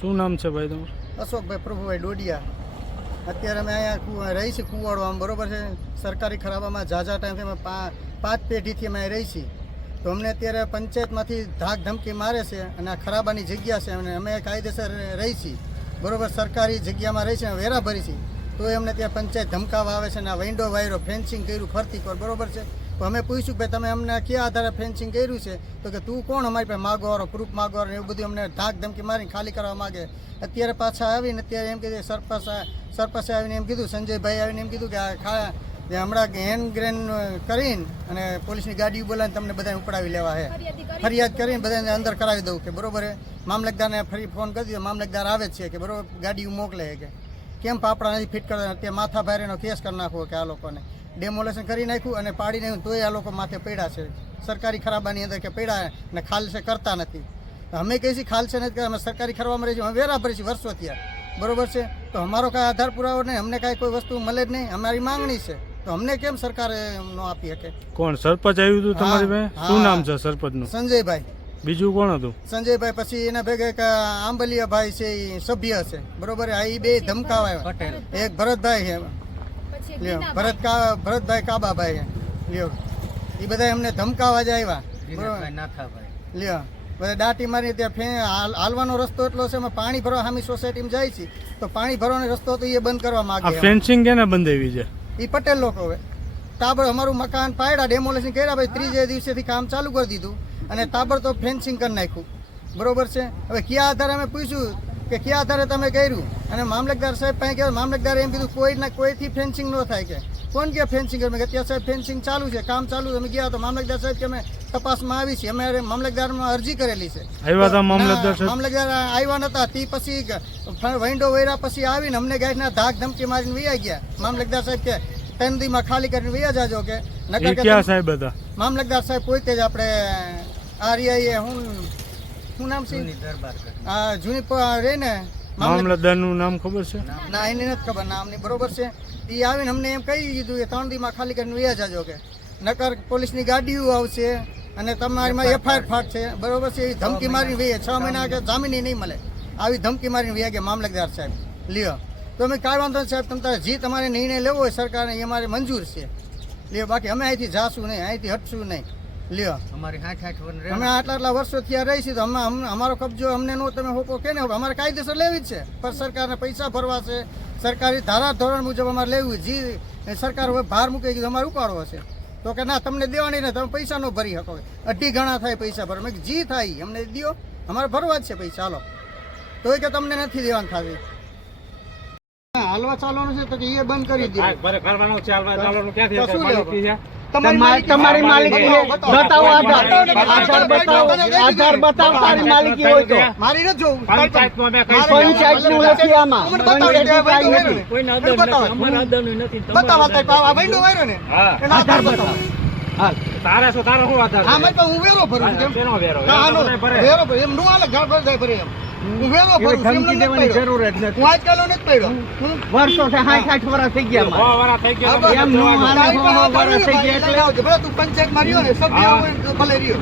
શું નામ છે ભાઈ તમારું? અશોકભાઈ પ્રભુભાઈ ડોડિયા. અત્યારે અમે અહીંયા રહી છીએ કુવાડવામાં બરોબર છે? સરકારી ખરાબામાં ઝાઝા ટાઈમથી અમે પાંચ પેઢીથી અમે રહી છીએ. તો અમને અત્યારે પંચાયતમાંથી ધાક ધમકી મારે છે અને આ ખરાબાની જગ્યા છે અને અમે કાયદેસર રહી છીએ. બરોબર, સરકારી જગ્યામાં રહી છે વેરા ભરી છીએ. તો એ અમને ત્યાં પંચાયત ધમકાવા આવે છે અને આ વિન્ડો વાયરો ફેન્સિંગ કર્યું, ફરતી કર, બરોબર છે? અમે પૂછ્યું કે તમે અમને કયા આધારે ફેન્સિંગ કર્યું છે? તો કે તું કોણ? અમારી પાસે માગવારો પ્રૂફ માગવારો એવું બધું અમને ધાક ધમકી મારીને ખાલી કરવા માગે. અત્યારે પાછા આવીને અત્યારે એમ કીધું સરપંચ સરપંચે આવીને એમ કીધું સંજયભાઈ આવીને એમ કીધું કે આ ખા જે હમણાં હેન્ડ ગ્રેન કરીને અને પોલીસની ગાડી બોલાવીને તમને બધાને ઉપડાવી લેવા છે ફરિયાદ કરીને બધાને અંદર કરાવી દઉં કે બરોબર મામલતદારને ફરી ફોન કરી દીધો. મામલતદાર આવે જ છે કે બરોબર ગાડી મોકલે કે. કેમ પાપડા નથી ફિટ કરતા? અત્યારે માથા ભારેનો કેસ કરી નાખવો કે આ લોકોને. ડેમોલેશન કરી નાખ્યું અને પાડી નાખ્યું. તોય આ લોકો માથે પડ્યા છે. સરકારી ખરાબાની અંદર કે પડ્યા અને ખાલસે કરતા નથી. તો અમે કહીએ છીએ ખાલસે નથી કરતા? અમે સરકારી ખરાબામાં રહીએ છીએ. અમે વેરા ભરી છીએ વર્ષો ત્યાં બરોબર છે? તો અમારો કાંઈ આધાર પુરાવો નહીં. અમને કાંઈ કોઈ વસ્તુ મળે જ નહીં. અમારી માંગણી છે. તો અમને કેમ સરકારે ન આપી શકે? કોણ સરપંચ આવ્યું હતું તમારી શું નામ છે સરપંચનું? સંજયભાઈ. બીજું કોણ હતું? સંજયભાઈ પછી એના ભેગા એક આંબલિયા ભાઈ છે એ સભ્ય છે. બરોબર? આ એ બે ધમકાવા પટેલ. એક ભરતભાઈ છે. લ્યો ભરત કા ભરતભાઈ કાબાભાઈ લ્યો. એ બધા એમને ધમકાવા જ આવ્યા. બરોબર લ્યો. બધા દાટી મારી ત્યાં ફે હાલ- હાલવાનો રસ્તો એટલો છે અમે પાણી ભરવા સામી સોસાયટીમાં જાય છે. તો પાણી ભરવાનો રસ્તો તો એ બંધ કરવા માંગે છે. ફેન્સિંગ કેને બંધાવી છે? એ પટેલ લોકો હવે. તાબડ અમારું મકાન પાડ્યા ડેમોલેશન કર્યા ભાઈ ત્રીજે દિવસેથી કામ ચાલુ કરી દીધું. અને તાબડ તો ફેન્સિંગ કરી નાખ્યું. બરોબર છે? હવે કયા આધારે અમે પૂછ્યું? કે કયા આધારે તમે કર્યું? અને મામલતદાર સાહેબ પાસે કહેવાય મામલતદારે એમ કીધું કોઈ ના કોઈથી ફેન્સિંગ ન થાય કે. કોણ કે ફેન્સિંગ અમે ત્યાં સાહેબ ફેન્સિંગ ચાલુ છે કામ ચાલુ અમે ગયા તો મામલતદાર સાહેબ કે અમે તપાસમાં આવી છીએ. અમે મામલતદારમાં અરજી કરેલી છે. મામલતદાર આવ્યા નતા. તે પછી વૈંડો વૈરા પછી આવીને અમને ગાઈડના ધાક ધમકી મારીને વૈયા ગયા. મામલતદાર સાહેબ કે ત્રણ દીમાં ખાલી કરીને વૈયા જાજો કે. નકર સાહેબ હતા? મામલતદાર સાહેબ પોતે જ આપણે આર્યા હું શું નામ છે? આ જૂની રે ને મામલતદારનું નામ ખબર છે? ના. એની નથી ખબર નામની બરોબર છે. એ આવીને અમને એમ કહી દીધું કે ત્રણ દીમાં ખાલી કરીને વ્યા જાજો કે. નકર પોલીસની ગાડીઓ આવશે અને તમારીમાં એફઆઈઆર ફાટ છે. બરોબર છે એ ધમકી મારીને વહીએ છ મહિના કે જામીન નહીં મળે. આવી ધમકી મારીને વ્યા કે મામલતદાર સાહેબ. લ્યો. તો અમે કાંઈ વાંધો સાહેબ તમે તારે જે તમારે નિર્ણય લેવો હોય સરકારને એ અમારે મંજૂર છે. લ્યો બાકી અમે અહીંથી જાશું નહીં અહીંથી હટશું નહીં. લ્યો. અમારી હાઠ હાઠ વન અમે આટલા આટલા વર્ષો થયા રહી છીએ તો અમે અમ- અમારો કબજો અમને નો તમે હોપો કે ને અમારે કાયદેસર લેવી જ છે. પણ સરકારને પૈસા ભરવા છે. સરકારી ધારા ધોરણ મુજબ અમારે લેવું જી સરકાર હવે ભાર મૂકે કીધું અમારે ઉપાડવો છે. તો કે ના તમને દેવાની ને તમે પૈસા નો ભરી શકો. અઢી ગણા થાય પૈસા ભરો મેં જી થાય અમને દ્યો. અમારે ભરવા જ છે પૈસા હાલો. તો કે તમને નથી દેવાનું થતી હાલવા ચાલવાનું છે તો એ બંધ કરી દે લેવું. તમારી માલિકી બતાવો આધાર. આધાર બતાવો. આધાર બતાવો તારી માલિકી હોય તો. મારી નથી જોવું. પંચાયતનું નથી. આમાં બતાવો. ને, નું ને. ને. તારે શું તારા શું આધાર હા મેં તો હું વેરો ભરું? વેરો? વેરો ભરે. એમ નું હાલે, ગાળ ભરે એમ. હું વેરો એવી ભરું છું, એમને ધમકી દેવાની જરૂર જ નથી. હું આજકાલ નથી પડ્યો. વર્ષો થી હાઠ હાઠ વર્ષ થઈ ગયા સો અમારે. વરા થઈ ગયા એમ નો વર્ષ થઈ ગયા ભલે તું સભ્ય ભલે રહ્યો.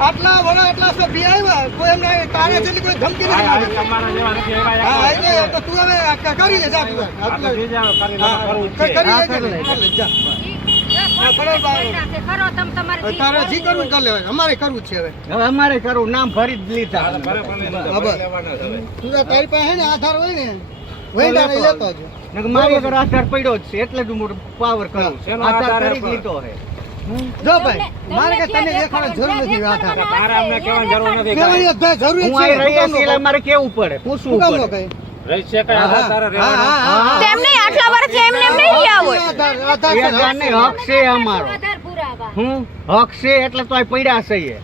આટલા વડા આટલા સભ્ય આવ્યા કોઈ એમને તારે જેટલી કોઈ ધમકી નથી તમારા જેવા નથી હા એટલે તો તું હવે કરી જા કરી છે. જા. તારે જી કરવું કરવું કરી લે અમારે કરવું છે હવે. હવે અમારે કરવું નામ ભરી જ લીધા. આ ભરે પણ નહીં, હા, ભરે બસ. લેવાના જ હવે. તું તારી પાસે ને આધાર હોય ને. મારી આગળ પડ્યો જ છે એટલે જ હું પાવર કરું. આધાર આધાર કરી જ લીધો હે. જો ભાઈ મારે કે તને દેખાડો? જરૂર નથી આધાર. મારે અમને કહેવાની જરૂર નથી. કહેવાની જ જરૂર હું છે. મારે કેવું પડે? કામ પૂછવું પડે આટલા વર્ષ એમને એમ નહીં રહ્યા હોય. એ હક છે અમારો. હું હક છે એટલે તો પડ્યા છે એ.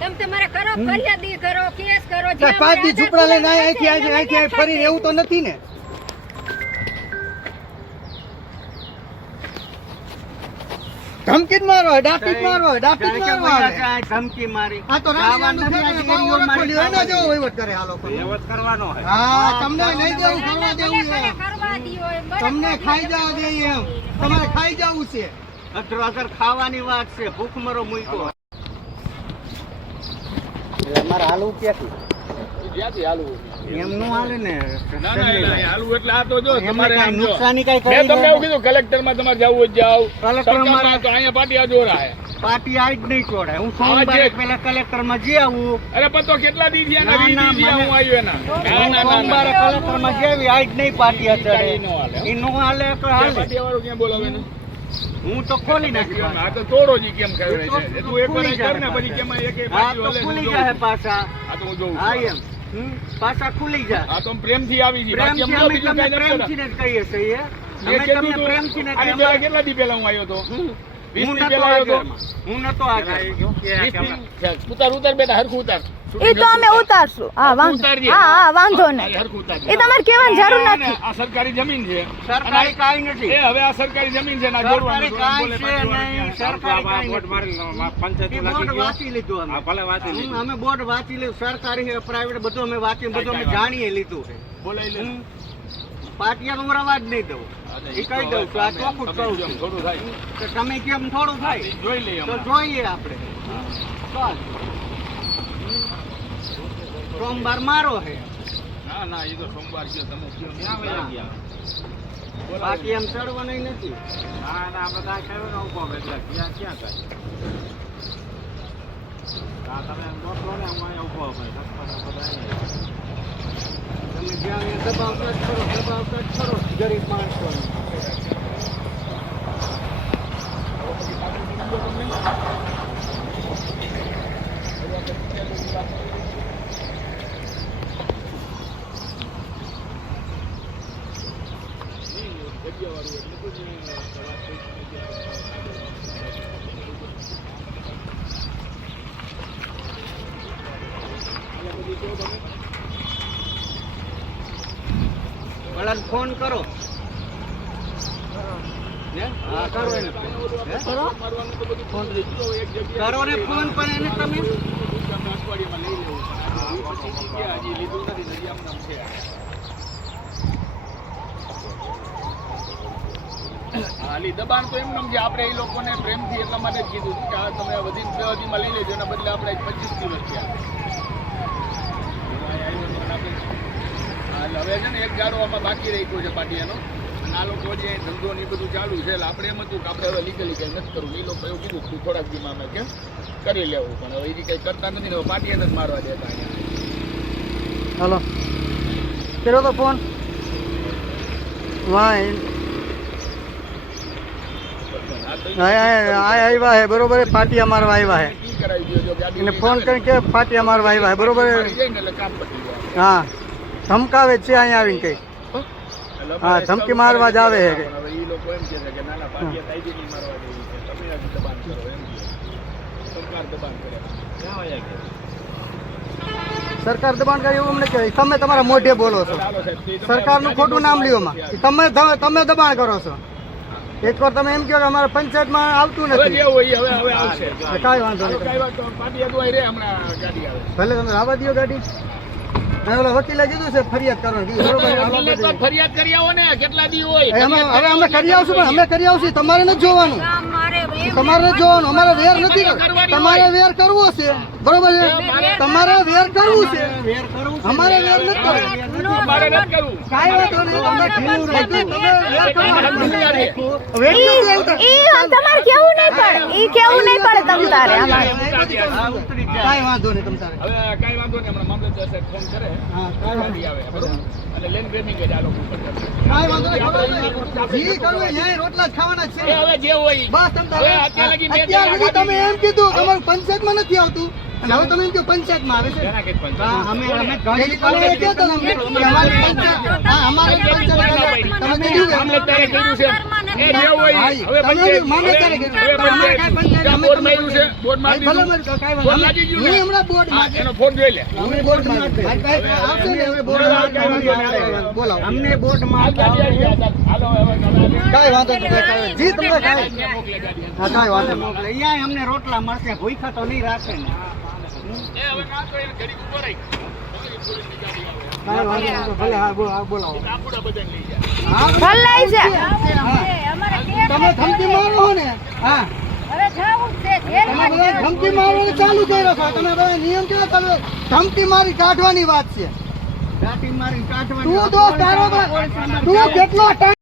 તમે તમારે કરો ફરિયાદી કરો કેસ કરો પાંચ દી ઝૂંપડા લઈને અહીં છે, ફરીને એવું તો નથી ને. ધમકી જ મારો ડાકી જ મારો ડાકી જ. આ ધમકી મારી? આ તો રાવણ જેવો વહીવટ કરે આ લોકો. વહીવટ કરવાનો હે હા, તમને નહીં દેવું કરવા દેવું છે. કરવા દ્યો એમ, તમને ખાઈ જવા દે એમ. તમારે ખાઈ જવું છે. અધર ખાવાની વાત છે મૂકો હાલવું ક્યાંથી એમ નો હાલે ને કલેક્ટરમાં તમારે જવું હોય કલેક્ટરમાં તો અહીંયા પાટિયા જોરા પાર્ટી આજ નહીં છોડે હું સોમવારે આવું. અરે પણ તો કેટલા દી થયા? ના, ના, દી થયા મને- હું આવ્યો એના. ના ના હું ના, ના. સોમવારે આવી આજ નહીં પાર્ટી ઈ કાંઈ ન ચડે હાલે. એ નો હાલે તો હાલે. પાટિયાવાળો ક્યાં બોલાવે ને? હું તો ખોલી નાખી પાછા. આ તો તોડો જી કેમ કરે છે? એ તું એક વાર કર ને પછી કેમ એક એક હલે ખુલી જાય પાછા. આ તો હું જોઉં હા એમ. હમ, પાછા ખુલી જાય આ તો પ્રેમ પ્રેમથી આવી છે પ્રેમ પ્રેમથી અમે તમને પ્રેમથી જ કહીએ છીએ. અમે તમને તું, પ્રેમથી. પહેલા કેટલા દી પહેલા હું આવ્યો હતો. વીસ હું નતો આગળ. હું નતો આગળ. ઉતાર ઉતાર બેટા હરખું ઉતાર. એ તો અમે ઉતારશું. હા વાંધો હા હા વાંધો નહીં. એ તમારે કહેવાની જરૂર નથી. આ સરકારી જમીન છે. સરકારી કાંઈ નથી. એ હવે આ સરકારી જમીન છે ના સરકારી જોડવાનું છે નહીં. સરકારી કાંઈ બોર્ડ મારી પંચાયત નથી. એ લાગી બોર્ડ વાંચી લીધું અમે. ભલે વાંચી લીધું. અમે બોર્ડ વાંચી લીધું. સરકારી છે પ્રાઇવેટ બધું અમે વાંચી બધું અમે જાણીએ લીધું બોલાઈ લે. ઉરાવા જ નહીં દઉં. એ કહી દઉં છું આ ચોખ્ખું કહું છું. થોડું થાય. કે તમે કેમ થોડું થાય? જોઈ લઈએ તો જોઈએ આપણે. ચાલ. સોમવાર મારો છે ના ના એ તો સોમવાર છે તમે કયો ગયા? બાકી એમ ચડવાનું નથી. ના, ના, તો કર્યું ને ઊભો એટલે ક્યાં ક્યાં થાય? તમે એમ નો ને, અમારે ઊભો હોય. બધા. તમે જ્યાં અહીંયા જ કરો દબાવતા જ કરો ગરીબ માણસો ભલા ફોન કરો ફોન કરો. કરો કરો ને ફોન. પણ એને તમે તમે અઠવાડિયામાં લઈ લેવું પણ આ પછી જગ્યા હજી લીધું નથી હજી આમ નામ છે હા, લી દબાણ તો એમ નામ કે આપણે એ લોકોને પ્રેમથી એટલા માટે જ કીધું કે આ તમે વધીને બે હજીમાં લઈ લેજો એના બદલે આપણે પચીસ દિવસ થયા એમાં આવ્યો તો આપણે- હા, એટલે હવે છે ને એક જાડો આમાં બાકી રહી છે પાટિયાનો. અને આ લોકો જે ધંધો ને બધું ચાલુ છે એટલે આપણે એમ હતું કે આપણે હવે લીગલી કંઈ નથી કરવું. એ લોકો એવું કીધું તું થોડાક દીમાં અમે કેમ? કરી લેવું પણ હવે એ કંઈ કરતા નથી ને હવે પાટિયા જ મારવા દેતા અહીંયા. હાલો. કર્યો તો ફોન? વાહ આવ્યા હે બરોબર હે, પાટિયા મારવા આવ્યા હે. એને ફોન કરીને કે પાટિયા મારવા આવ્યા હે બરોબર હે? ધમકાવે છે અહીંયા આવીને કઈ હા, ધમકી મારવા જ આવે છે. સરકાર દબાણ કરે. એવું અમને કહેવાય. તમે તમારા મોઢે બોલો છો. સરકારનું ખોટું નામ લ્યોમાં તમે તમે- તમે દબાણ કરો છો. એકવાર તમે એમ કહો કે અમારા પંચાયતમાં આવતું નથી. જે હોય ઈ હવે હવે આવશે. કાંઈ વાંધો નહીં. ભલે તમે આવવા દો ગાડી ઓલા વકીલે કીધું છે ફરિયાદ કરવાની. ફરિયાદ કરી આવો ને કેટલા દી હોય? હવે અમે કરી આવશું પણ અમે કરી આવશું તમારે નથી જોવાનું. તમારે જોવાનું અમારે વેર નથી તમારે વેર કરવો છે. બરોબર છે? તમારે વેર કરવું છે. વેર કરવું છે. અમારે વેર નથી કરવું. મારે નથી કરવું. કાંઈ વાંધો નહીં. તમે ઢીલું રાખ્યું તમે વેર કરવાનું વેર ઈ નથી લેવું. ઈ આમ તમારે કેવું નહીં પડે. ઈ કેવું નહીં પડે તમ તારે અમારે. હા, ઉતરી જાય. કાંઈ વાંધો નહીં તમ તારે. હવે કાંઈ વાંધો નહીં. હમણાં મામલતદાર સાહેબ ફોન કરે. હા કાંઈ વાંધો આવે બરોબર? અને લેન ગ્રેમિંગ જ આ લોકો ઉપર. વાંધો નહીં. જી કરવું હોય, રોટલા ખાવાના છે. હવે જે હોય બસ તમ તારે. અત્યાર લગી મેં અત્યાર જે સુધી તમે એમ કીધું તમારું પંચાયતમાં નથી આવતું. અને હવે તમે કહો પંચાયતમાં આવે છે? અમે અમે તમે એ કહેતા હતા ને અમને કે અમારી પંચાયત હા અમારે પંચાયત તમે કીધું છે અમને બોટ કાંઈ વાંધો. જી તમને કાંઈ. હા કાંઈ વાંધો મોકલે. અહીંયા રોટલા મળશે ભૂખા તો નહીં રાખે ને. એ હવે ના તો પોલીસની ગાડી આવે તમે ધમકી મારો ને? હા. ધમકી મારવાનું ચાલુ કર્યો છો. તમે બધા નિયમ કેવા ચાલુ ધમકી મારી કાઢવાની વાત છે. લાઠી મારી કાઢવાની તું દોસ્ત તું કેટલો ટાઈમ